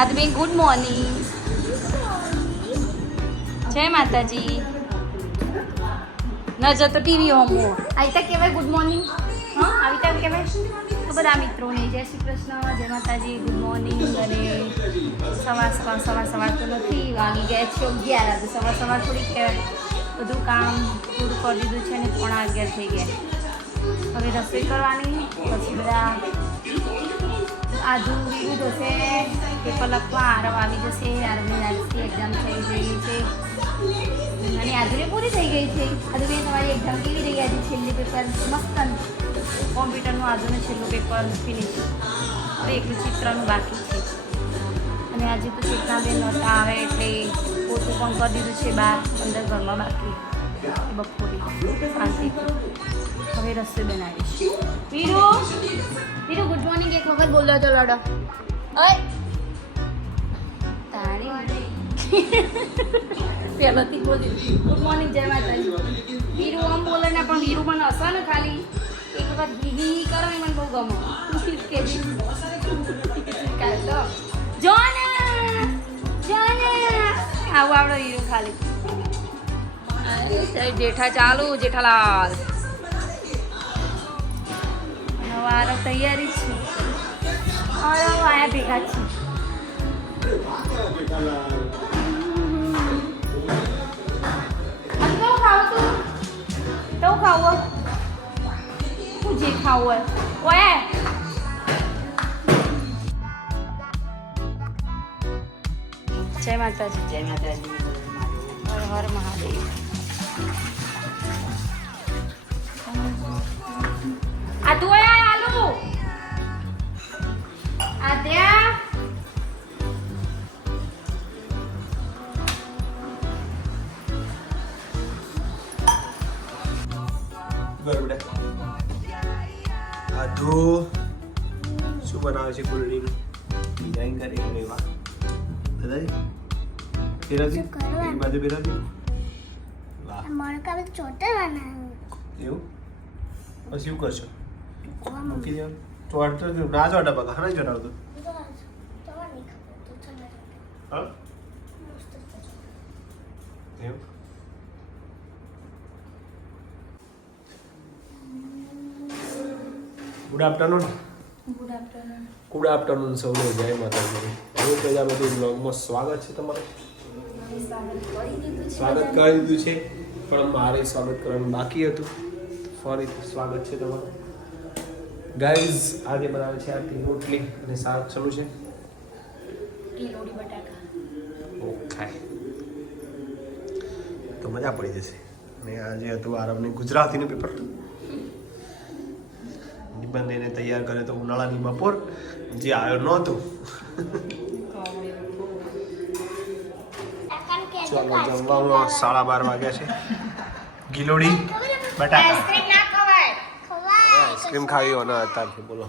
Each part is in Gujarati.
આદમી ગુડ મોર્નિંગ. જય માતાજી? ન જતો ટીવી હોમો. આવીતા કહેવાય ગુડ મોર્નિંગ. હા? આવીતા કહેવાય. તો બધા મિત્રોને જય શ્રી કૃષ્ણ જય માતાજી ગુડ મોર્નિંગ. અને સવાર સવાર સવાર સવાર તો નથી વાગી ગયા છે અગિયાર આજે સવાર સવાર થોડીક કહેવાય. બધું કામ પૂરું કરી દીધું છે અને પોણા અગિયાર થઈ ગયા. હવે રસોઈ કરવાની પછી બધા આજુ બીજું જશે પેપર લખવા આરવ આવી જશે આરવની આજથી એક્ઝામ થઈ ગઈ છે. અને આજુને પૂરી થઈ ગઈ છે. આજુને તમારી એક્ઝામ કેવી રહી આજે છેલ્લી પેપર મસ્ત કોમ્પ્યુટરનું આજુનું છેલ્લું પેપર ફિનિશ હવે એકલું ચિત્રનું બાકી છે. અને આજે તો ચિત્રાબેન નહોતા આવે એટલે પોતું પણ કરી દીધું છે બહાર. અંદર ઘરમાં બાકી. બપોરે. શાંતિથી હવે રસોઈ બનાવીશ. વીરુ? વીરુ ગુડ મોર્નિંગ એક વખત બોલો તો લડો. તાળી પહેલાથી બોલી ગુડ મોર્નિંગ જય માતાજી. વીરુ આમ બોલે ને, પણ વીરુ પણ હશે ને ખાલી. એક વખત હી કરો એ મને બહુ ગમો. તો. જો આવું આવડો હીરો ખાલી. જેઠા ચાલુ જેઠાલાલ નવારો તૈયારી છે. આયા ભેગા છે. કેવું ખાવું શું જે ખાવું હોય ઓય જય માતાજી જય માતાજી. હર હર મહાદેવ. આ તું આલુ? આ ત્યાં? બરોબર આધુ શું બનાવે છે કુલડીનું ડિઝાઇન કરી એની વાત દાદાજી કરવાનું? એક બાજુ ફેરવતી વાહ મણકા બધું ચોટવાનું એવું પછી શું કરશો મૂકી દેવાનું ચોટતો ના ચોટા બકા હા નહીં ચોટાડતો હા એવું good afternoon good afternoon good afternoon સૌને જય માતાજી. હવે પ્રજાપતિ બ્લોગમાં સ્વાગત છે તમારું. સ્વાગત કરી દીધું છે પણ મારે સ્વાગત કરવાનું બાકી હતું. ફરી સ્વાગત છે તમારું. ગાઈઝ આજે બનાવે છે આથી રોટલી અને શાક ચલું છે. ઓકે. તો મજા પડી જશે. અને આજે હતું આરબની ગુજરાતીનું પેપર. નિબંધ એને તૈયાર કરે તો ઉનાળાની બપોર જે આવ્યો નહોતું ચાલો જમવામાં સાડા બાર વાગ્યા છે. ગિલોડી બટાકા. આઈસ્ક્રીમ ખાવી હોય ને અત્યારથી બોલો.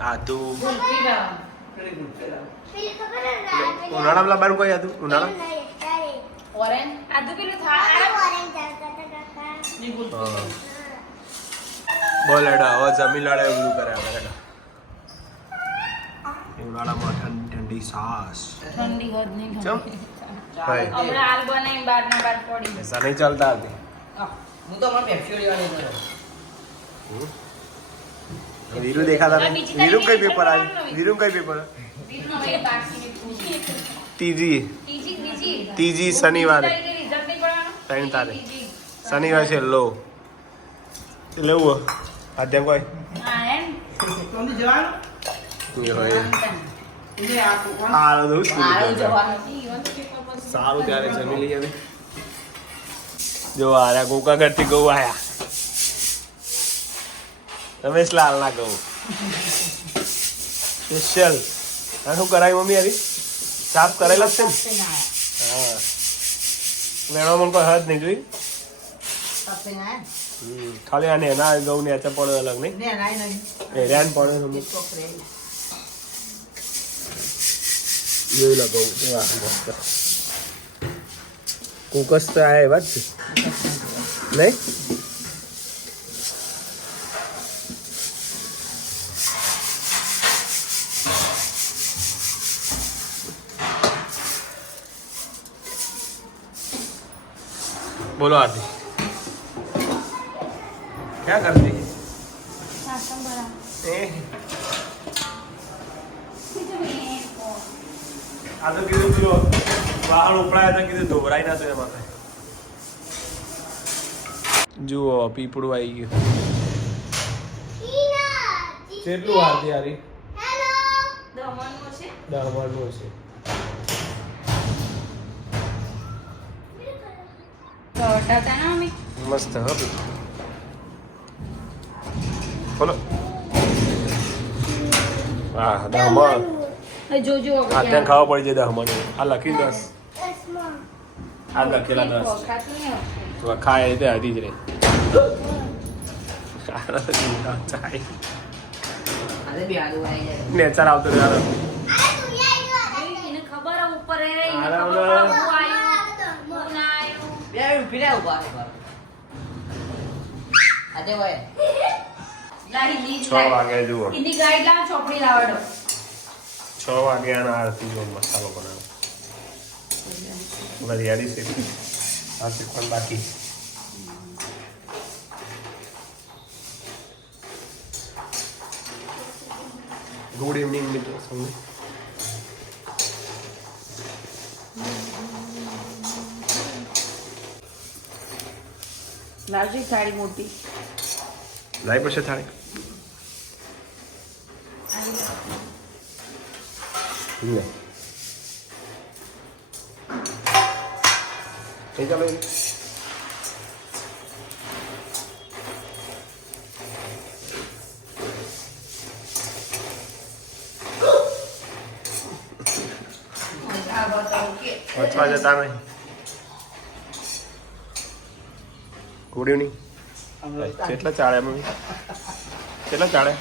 આદુ ઉનાળામાં લાવવાનું કોઈ હતું? ઉનાળા? આદુ પેલું થા હા. બોલ એડા હવે જમી લાડે એવું કરે અમારે ઉનાળામાં ઠંડી ઠંડી સાસ. ઠંડી હોત ચમ. ભાઈ. હમણાં હાલ બને બાર ને બાર પડી પૈસા નહીં ચાલતા આજે. હું. તો મને પેપ્સી લેવાની હતો વીરુ દેખાતા નહીં. વીરુ કઈ પેપર આવી? વીરુ કઈ પેપર ત્રીજી. ત્રીજી શનિવારે. ત્રણ તારીખ. શનિવાર છે લો. લેવું આદ્યમ કોઈ? હા એમ. તમને જવાનું? એ. હોય એટલે આ કોણ સારું ત્યારે જમી લઈએ હવે જો આર્યા ગોકા ઘરથી ગૌ આયા. રમેશ લાલ ના ગૌ સ્પેશિયલ શું કરાય મમ્મી હરી સાફ કરેલા છે ને? હા. મેળામાં કોઈ હદ નહીં જોઈ. ખાલી આ નેના ઘઉં ને એચે પણ અલગ નહીં એ રેન પણ એવું લગાવું છે. વાહ કોકસ તો આ એવા જ છે. નહીં? બોલો આરતી. ક્યાં कर ઓ. આ તો કીધું પેલો વાહન ઉપડાય તો કીધું ધોબરાઈ ના તું એમાં જુઓ પીપળું આવી ગયું. કેટલું દમણનો છે દહવાનું છે. ચોટા હતા ને મમ્મી? મસ્ત હો બોલો વાહ દહમણ હવે જોજો આ ત્યાં ખાવા પડી જાય દહમણ આ લખી દસ આ લખેલા દસ. તો ખાય તે હતી જ રે ચાય. આજે બી આલુ આવી જાય નેચર આવતો રહ્યો ખબર ઉપર હે હું હું બે રહે ઊભા ઊભા છ વાગે જુઓ. ઈની ગાઈડ લાવ ચોપડી લાવડો. છ વાગે આના આરતી જો મસાલો બનાવો. વરિયાળી શીખી આ શીખવાનું બાકી. ગુડ ઇવનિંગ મિત્રો. સૌને લાવજો થાળી મોટી. લાઈ પછી થાળી. લે. એ ચાલો વચવા જતા નહીં. ગુડ ઇવનિંગ કેટલા ચાળે મમ્મી? કેટલા ચાળે?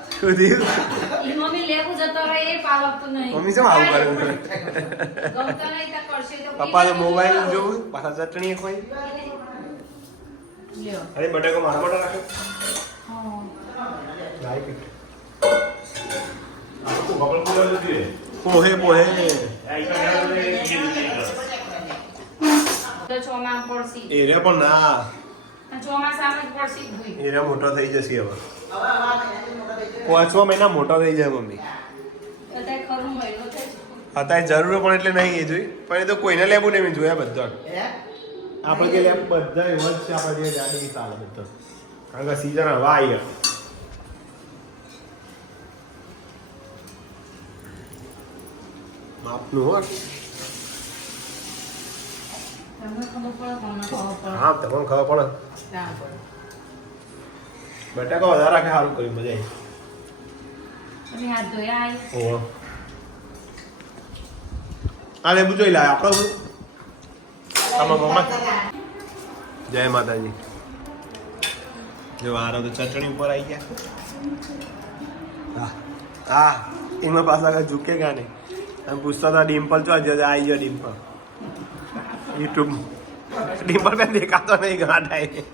ઈ મમ્મી લેવું જતો રહે એ પાલકતું નહીં. મમ્મી શું આવું કરે? ગમતા નહીં તો કરશે તો પપ્પા તો મોબાઈલ જોવું? પાછા ચટણી કોઈ અરે બટાકો મારા માટે રાખ્યો પોહે પોહે પડશે. પણ ના. એરે જ જ મોટો થઈ જશે હવે. પાંચમા મહિના મોટો થઈ જાય મમ્મી. અત્યારે જરૂર પણ એટલે નહીં એ જોઈ પણ એ તો કોઈને લેવું નહીં જોયા બધા. આપણે કે લેબ બધા એવા જ છે આપણે જે ગાડી ચાલે બધા. કારણ કે સીઝન હવા આવી માપનું હો તમને ખબર પડે ખબર પડે. હા તમને ખબર પડે. બટાકા વધારે રાખે સારું કર્યું મજા આવી. આ લેબુ જોઈ લાય આપણો આમાં મમ્મા. જય માતાજી. જો આરો તો ચટણી ઉપર આવી ગયા. હા. હા એમાં પાછા ઝૂકે ઝૂકેગા નહીં એમ પૂછતા હતા ડિમ્પલ ચો જજે આવી ગયો ડિમ્પલ. યુટ્યુબ. ડિમ્પલ બેન દેખાતો નહીં ગાંઠ આવી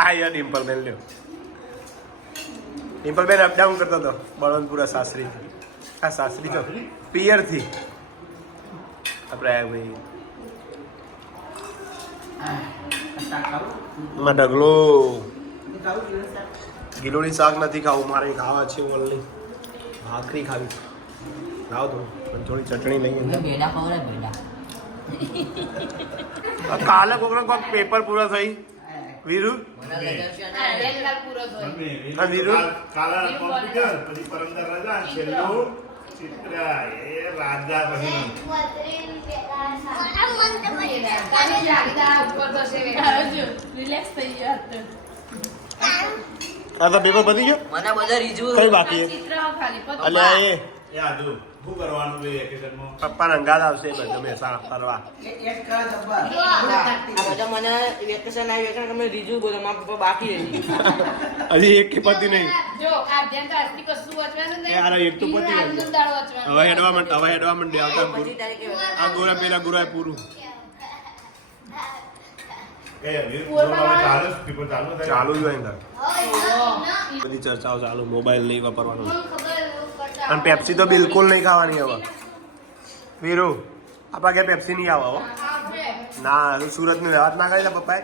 આ યાર ડિમ્પલ બેન લ્યો. ડિમ્પલ બેન અપડાઉન કરતો હતો બળવંતપુરા સાસરી. હા સાસરી તો પિયરથી. આપણે આ ભાઈ. માં ઢગલો. ખાવું શાક શાક નથી ખાવું મારે ખાવા છે ઓનલી ભાખરી ખાવી. લાવ તો પણ થોડી ચટણી લઈએ. બેડા ખવડાય બેડા કાલે કોકનો કોક પેપર પૂરો થઈ. વીરુ? વીરુ? કાલે કોમ્પ્યુટર પછી પરમદાર રાજા છેલ્લું ચિત્ર. એ રાજા પછી. આ તો પેપર બની ગયો મને બધા રીઝવું કઈ બાકી? ચિત્ર ખાલી પતું. એ. એ આજુ શું કરવાનું છે વેકેશનમાં પપ્પાના અંગાત આવશે બધા ફરવા. મને વેકેશન આવી વેકેશન તમે રીઝવું બોલો મારા પપ્પા બાકી હજી એક કે પતી નહીં. જો આધ્યાન તો આજથી કશું વાંચવાનું નહીં. એ હારા એક તો પતિ. હવે હેડવા માંડ હવે હેડવા માંડે આવતા ગુરુ પચીસ આ ગોરા પેલા ગુરાય પૂરું. એ ચાલુ જ હોય બધી ચર્ચાઓ ચાલુ મોબાઈલ નહીં વાપરવાનો. અને પેપ્સી તો બિલકુલ નહીં ખાવાની હવે. વીરુ આપણા પાકે પેપ્સી નહીં આવે હો? ના સુરતની વાત ના કરી પપ્પાએ?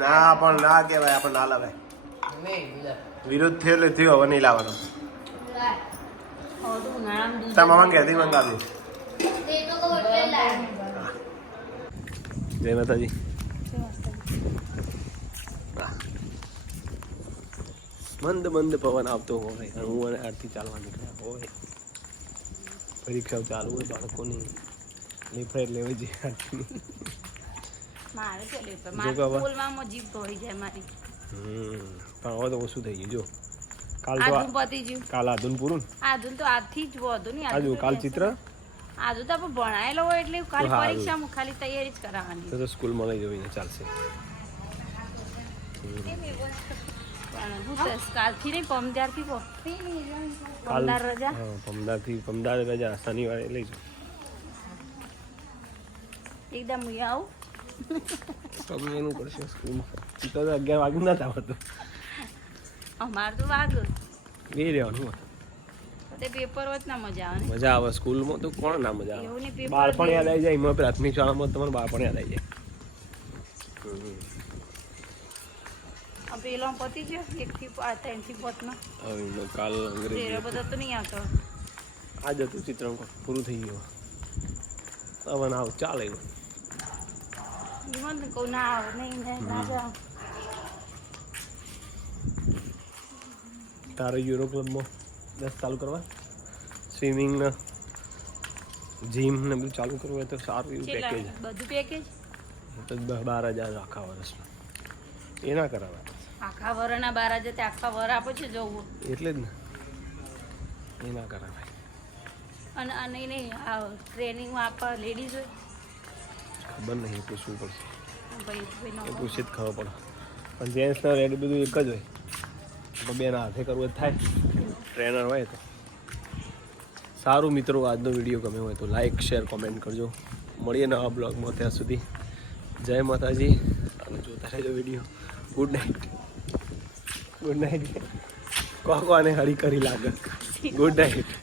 ના, પણ ના કહેવાય આપણે ના લાવે. વિરોધ થયો એટલે થયો, હવે નહીં લાવવાનો. તાર મામા ક્યાંથી મંગાવ્યું? જય માતાજી. મંદ મંદ પવન આવતો હોય. અને હું અને આરતી ચાલવા નીકળ્યા હોય. પરીક્ષાઓ ચાલુ હોય બાળકોની લીફરેટ લેવી જોઈએ આરતી મારે તો લેવું મારે બોલવામાં જીભ ધોઈ જાય મારી. હમ. પણ હવે તો ઓછું થઈ ગયું જો. કાલ તો પતી ગયું કાલ આધુન પૂરું ને તો આજથી જ વધુ નહીં આજુ કાલ ચિત્ર? આજુ તો આપણે ભણાયેલો હોય એટલે હારું. પરીક્ષામાં ખાલી તૈયારી જ કરાવવાની તો સ્કૂલમાં લઈ ચાલશે. પણ કાલથી નહીં પમદારથી પો. પમદાર રજા. પમદારથી પમદાર રજા શનિવારે લઈ જાઉં એકદમ હું આવું. તમે એનું કરશે સ્કૂલમાં તો તો અગિયાર વાગે ના અમારે તો રહેવાનું તે પેપર હોત ના મજા આવે મજા આવે. સ્કૂલમાં તો કોણ ના મજા આવે? બાળપણ યાદ આવી જાય એમાં પ્રાથમિક શાળામાં તમારે બાળપણ યાદ આવી જાય. પેલો પતી ગયો એકથી ત્રણથી પોતનો હવે કાલ અંગ્રેજી બધો તો નહીં આવતો આજ હતું ચિત્રાંકન પૂરું થઈ ગયું હવે ના આવ ચાલે એવું કહું ના આવે નહીં ના જાઓ તારે યુરો ક્લબમાં દસ ચાલુ કરવા સ્વિમિંગ ના જીમ ને બધું ચાલુ કરવું હોય તો સારું એવું પેકેજ બધું પેકેજ તો બાર હજાર આખા વર્ષનું એ ના કરાવે આખા વરના બારા જતે આખા વર આપો છે જવું. એટલે જ ને. એ ના કરાવે અને આ નહીં આ ટ્રેનિંગમાં આપવા લેડીઝ હોય. ખબર નહીં પૂછવું પડશે. ભાઈ ભાઈ પૂછી જ ખબર પડે. પણ જેન્ટ્સના રેડી બધું એક જ હોય. તો બેના હાથે કરવું જ થાય. ટ્રેનર હોય તો. સારું મિત્રો આજનો વીડિયો ગમ્યો હોય તો લાઈક શેર કોમેન્ટ કરજો. મળીએ નવા બ્લોગમાં ત્યાં સુધી. જય માતાજી. અને જોતા રહેજો video good night good night cocoa આને હળી કરી લાગે ગુડ નાઇટ.